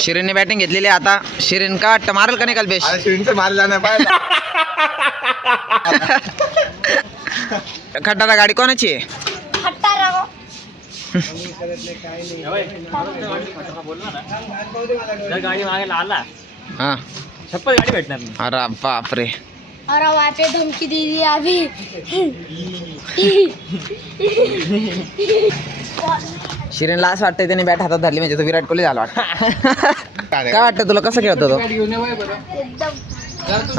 शिरीनने batting घेतलेली आहे. आता शिरीन का वाटतं मारेल का नाही कल्पेश? खड्डाला गाडी कोणाची आहे? गाडी मागायला आला हा छप्पन गाडी भेटणार नाही. अरे बापरे. अरे वाटे धमकी दिली अभी. शिरीनला असं वाटतंय त्याने बॅट हातात धरली म्हणजे तो विराट कोहली झाला वाटतं. काय वाटतं तुला, कसं खेळतो तो? एकदम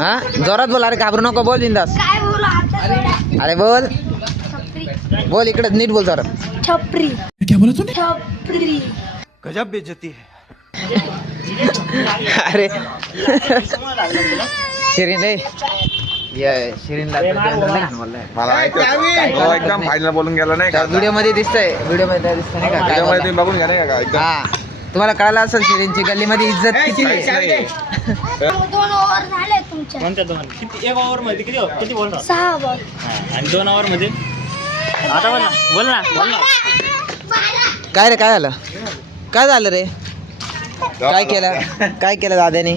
हा जोरात बोल, अरे घाबरू नको, बोल बिंदास. काय बोलू आता? अरे बोल छपरी बोल, इकडे नीट बोल जोरात. छपरी क्या बोला तूने? छपरी. गजब बेइज्जती है. अरे शिरीन रे शिरीनला मला एकदम फायनल बोलून गेला नाही का? व्हिडिओ मध्ये दिसतंय, व्हिडिओ मध्ये दिसतंय नाही का काय त्याच्यामुळे बोलला? तुम्ही बघून घ्या नाही का एकदम. हा तुम्हाला कळालं असेल शिरीनची गल्लीमध्ये इज्जत किती आहे. दोन ओव्हर झाले तुमच्या. कोणत्या दोन? किती एक ओव्हर मध्ये किती बॉल राहतात? 6 बॉल. आणि 2 ओव्हर मध्ये आता बोल ना. काय रे, काय झालं, काय झालं रे, काय केलं दादाने?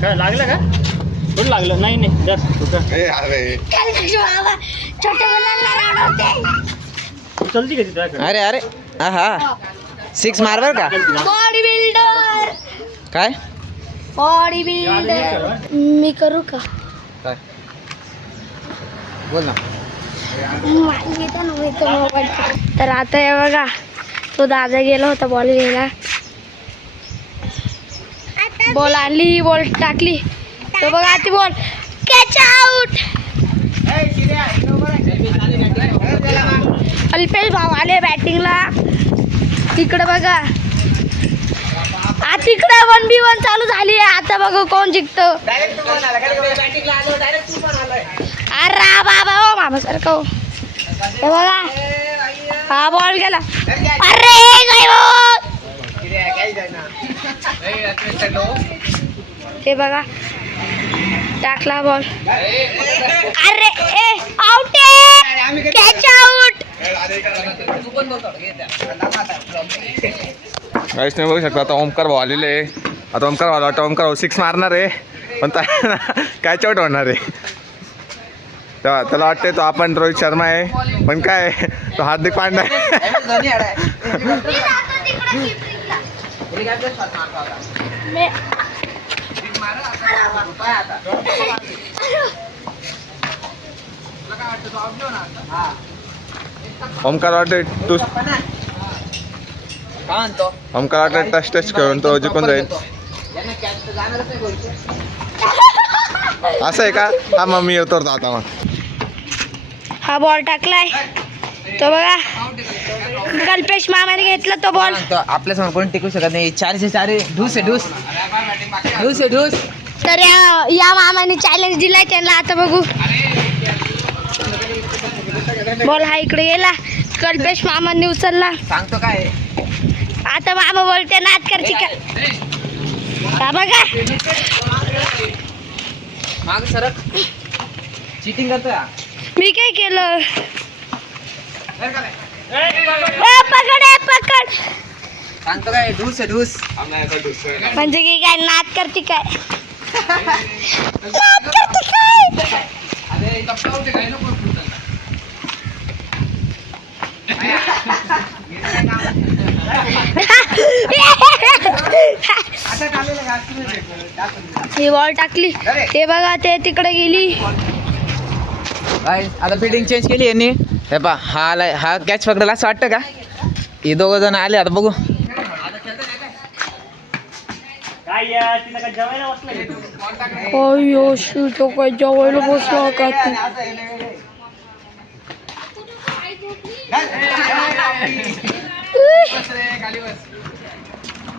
काय लागलं का? कुठं लागलं? नाही जास्त ए, अरे छोट्या मुलांना रडवते. चलती का तिथं? अरे हा 6 मार बर का. Body builder. काय बॉडी बिल्डर मी करू का? काय बोल ना. तर आता हे बघा, तो दादा गेला होता बॉल घ्यायला, बॉल आणली, बॉल टाकली, तो बघा ती बॉल कॅच आउट. अल्पेश भाऊ आले बॅटिंगला. तिकडे बघा, तिकडे 1v1 चालू झाली आहे. आता बघू कोण जिंकतो. अरे बाबा हो मामा सारखं. हे बघा, हा बॉल गेला. अरे काय बॉल. हे बघा, टाकला बॉल. अरे आउट आहे, कॅच आउट. गाईस तुम्ही बघू शकता आता ओमकार भाऊ आलेले आहे. आता ओमकार भाऊ वाटतं ओमकार भाऊ 6 मारणार आहे, पण कॅच आउट होणार आहे. त्याला वाटते तो आपण रोहित शर्मा आहे, पण काय तो हार्दिक पांड्या आहे. ओमकार वाटते तू ओमकार वाटते टच करून तो जिंकून जाईल. असं आहे का? हा मग मी येतो आता. मग हा बॉल टाकलाय, तो बघा कल्पेश मामाने घेतला तो बॉल. आपल्या समोर कोणी टिकू शकत नाही. 4 ढूस आहे ढूस. तर या मामाने चॅलेंज दिलाय त्यांना. आता बघू, बॉल हा इकडे गेला, कल्पेश मामाने उचलला. सांगतो काय आता मामा बोलते नाद करची का? हा बघा, माग सरक, चिटिंग करतोय. मी काय केलं? पकड. सांगतो काय ढूस. म्हणजे की काय नाद करते काय? नाद करते काय? ही बॉल टाकली, ते बघा ते तिकडे गेली. आता फिल्डिंग चेंज केली यांनी. हे पा हा कॅच पकडला असं वाटतं का? हे 2 जण आले. आता बघू. अयो शूट काय जेवायला बसला का तू?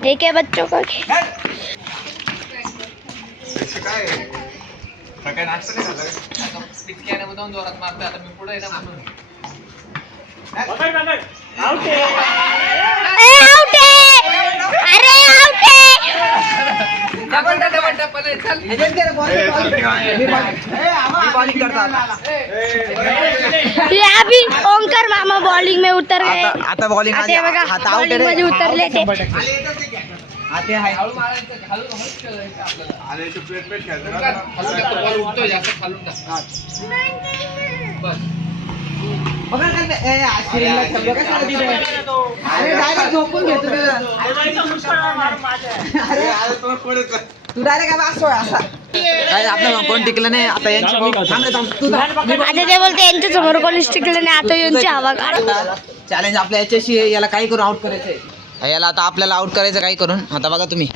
एक है बच्चों का खेल. अभी ओंकार मामा बॉलिंग में उतर गए. आता बॉलिंग आता बघा, आता आउट बॉलिंग मध्ये उतरले ते. हा ते आहे. बघा काय ते- ए, आश्चर्याला ठेवलं का साला तिथे? अरे डायरेक्ट झोपून घेतो त्याला. तू डायरेक्ट असं असा काय आपलं कोण टिकलं नाही आता यांची आता ते बोलते यांच्या समोर कोणीच टिकलं नाही आता यांची हवा काढ. चॅलेंज आपल्या याच्याशी याला काही करून आउट करायचंय. याला आता आपल्याला आउट करायचं काही करून. आता बघा तुम्ही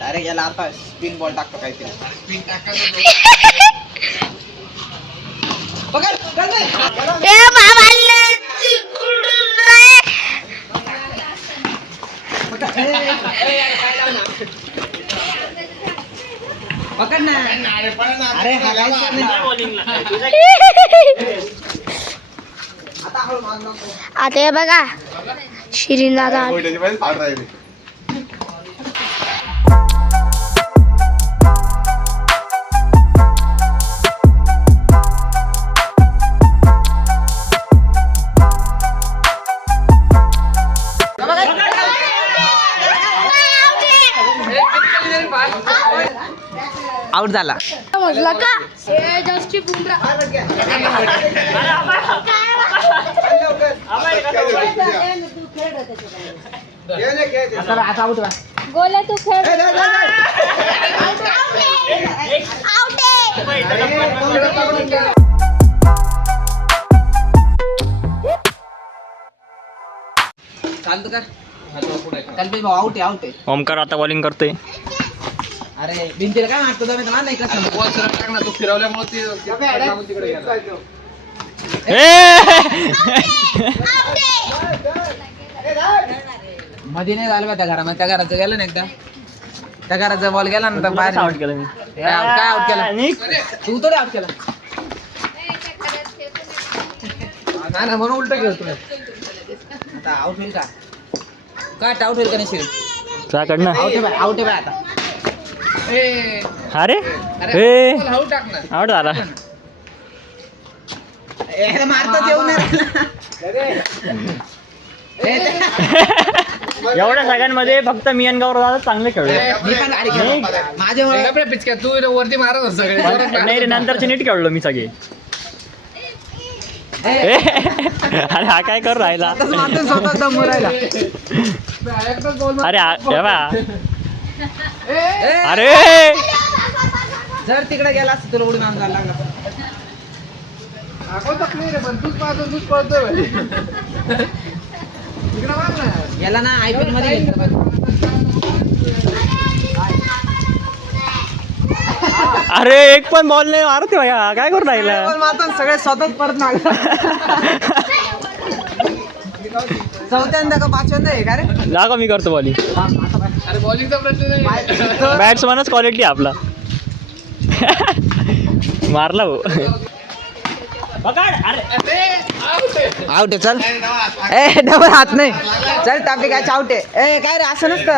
डायरेक्ट याला आता स्पिन बॉल टाकतो काहीतरी. स्पिन ए बाबा पकड ना. अरे हा काय करत नाही. आता हळू मार नको. आता हे बघा शिरीन दादा आउट झाला. समजला का हे जस्टी बुमरा आता आउट व्हा. गोल्या तू खेळ चालतो का चालतंय भाऊ. आउट आहे आउट आहे. ओमकार आता बॉलिंग करतोय. अरे भिंतीला काय मारतो तुम्ही तर नाही कसं मध्ये नाही झालं बा त्या घरामध्ये. त्या घराचं गेलं ना एकदा. त्या घराचा बॉल गेला ना तर बाहेर आउट केलं मी. काय आउट केला तू थोडी आउट केला. नाही ना म्हणून उलट खेळतोय. आता आउट होईल का काय आउट होईल का नाही शिरी? तुझ्याकडनं आउट आहे बाय आउट आहे बाय आता. अरे आउट झाला. मारतात येऊ नये. एवढ्या सगळ्यांमध्ये फक्त मी आणि गौरव दादा चांगले खेळले. मी पण गाडी खेळलो. माझ्यामुळे तू वरती मारत होता सगळे. नाही रे नंतरचे नीट खेळलो मी सगळे. अरे हा काय करू राहिला. स्वतः दम राहिला. अरे हे बा. अरे जर तिकडे गेला असतं तुला उडून आणून जायला लागला. याला ना IPL मध्ये घेतलं पाहिजे. अरे एक पण बॉल नाही मारत भैया काय करू राहिला. पण मारतो सगळे स्वतःच परत मागला. चौथ्यांदा का पाचव्यांदा आहे का रे? लागा मी करतो बॉलिंग. अरे बॉलिंगचा प्रश्न नाही. बॅट्समनच क्वालिटी आपला. मारला हो. आउट आहे चल. ए डबल हात नाही चल. टापे काय आउट आहे. ए काय रे असं नसतं.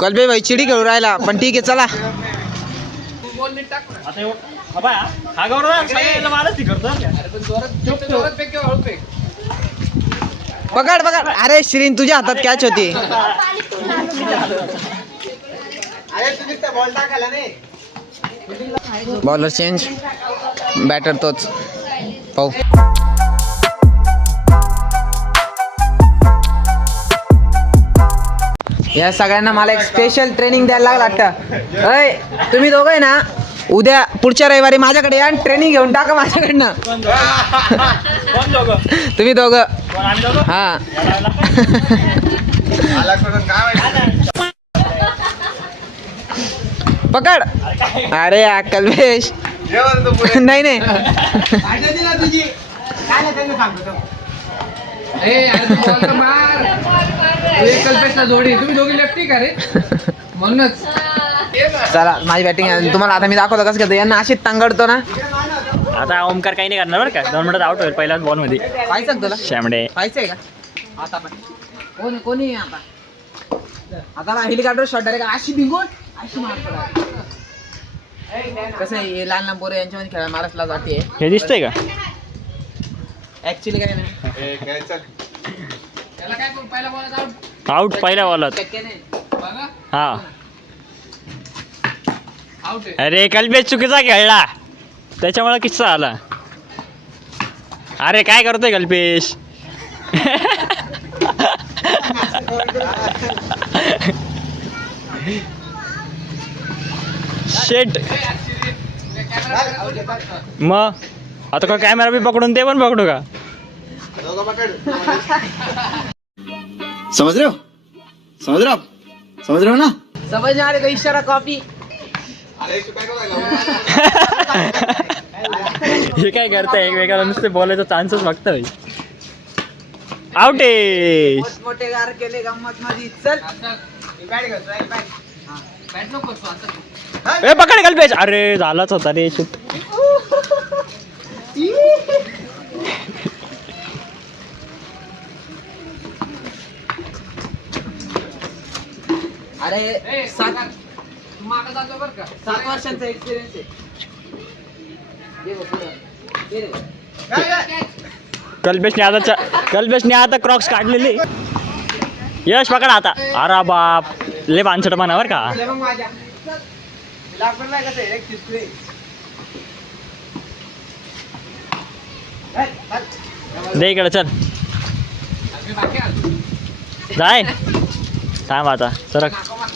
कलबे भाई चिडी खेळू राहिला पण ठीक आहे चला. हा गौरव मारच ती करतो. जोरात फेक किंवा हळू फेक. पकड पकड. अरे श्रीन तुझ्या हातात कॅच होती. बॉलर चेंज बॅटर तोच पाहू. या सगळ्यांना मला एक स्पेशल ट्रेनिंग द्यायला लागला वाटतं. अय तुम्ही दोघं आहे ना उद्या पुढच्या रविवारी माझ्याकडे या आणि ट्रेनिंग घेऊन टाका माझ्याकडनं. तुम्ही दोघं हा. पकड. अरे कल्पेश नाही नाही. कल्पेशला जोडी. तुम्ही दोघी लेफ्टी का रे? म्हणूनच चला माझी बॅटिंग आहे. तुम्हाला आता मी दाखवतो कसं घेतो. यांना अशीच तांगडतो ना. आता ओमकार काही नाही करणार बरं का. 2 मिनिटात आउट होईल पहिल्याच बॉल मध्ये. पाहायचं तुला शेमडे पाहायचंय का आता पण कोणी कोणी आता आता ना हेलिकॉप्टर शॉट डायरेक्ट अशी भिंगून अशी मारतो. कसं आहे हे लहान लहान पोरं यांच्यामध्ये खेळायला महाराष्ट्रला जाते. हे दिसतंय का ऍक्च्युली काय नाही. त्याला काय करू पहिला बॉल आउट. आउट पहिल्या बॉलात. शक्य नाही. बघा हा आउट आहे. अरे कल्पेश चुकीचा खेळला त्याच्यामुळे किस्सा आला. अरे काय करतोय कल्पेश? शेट. मग आता का कॅमेरा बी पकडून ते पण पकडू का? समझ रहे हो ना? समझ में आ रहा है इशारा कॉपी. हे काय करताय एकमेकाला नुसते बोलायचा चान्सच बघतोय. आउट आहे. मोठे गार केले गंमत मध्ये. चल बॅट घेतो. बॅट नको करू आता. ए पकड कल्पेश. अरे झालाच होता रे शूट. अरे ए, सात तू मागं जातो बरं का. 7 वर्षांचा एक्सपिरियन्स आहे. दे बघ पुढं. दे रे. कल्पेशने आता क्रॉक्स काढलेली. यश पकड आता. अरे बाप ले पानसट मनावर का. चल मग माझ्या. लाकडं नाही कसं आहे, एक चिपळे. दे इकडे चल. मी बाकी आलो. जाय थांब आता सरक.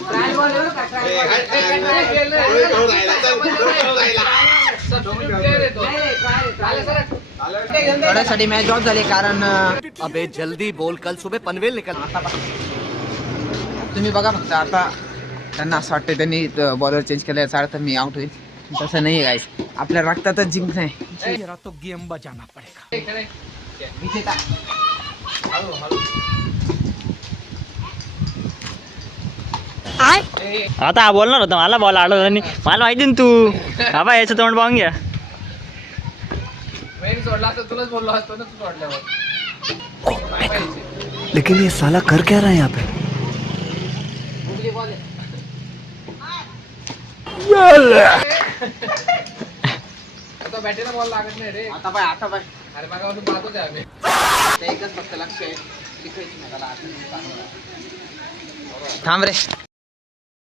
ट्रायल बॉल आहे बरं का, ट्रायल बॉल. थोड्यासाठी मॅच ड्रॉप झाली कारण अबे जल्दी बोल, कल सुबह पनवेल निकल. तुम्ही बघा फक्त आता त्यांना असं वाटतं त्यांनी बॉलर चेंज केलं याचा अर्थ मी आउट होईल. तसं नाही गाईस, आपल्या रक्तातच जिंक नाही. मेरा तो गेम बजाना पड़ेगा. विजेता. आता बोलणार होता मला बॉल आडवला आणि मला माहिती ना तू. हा बा याचं तोंड पाहून घ्या. मेन सोडला तर तुलाच बोललो असतो ना तू सोडल्यावर. लेकिन ये साला कर क्या रहा है यहाँ पे? उगली बॉल आहे. आता बॅटीला बॉल लागत नाही रे. आता पाय. अरे मागावरून पाहतोच आहे आम्ही. एकच फक्त लक्ष आहे. थांब रे.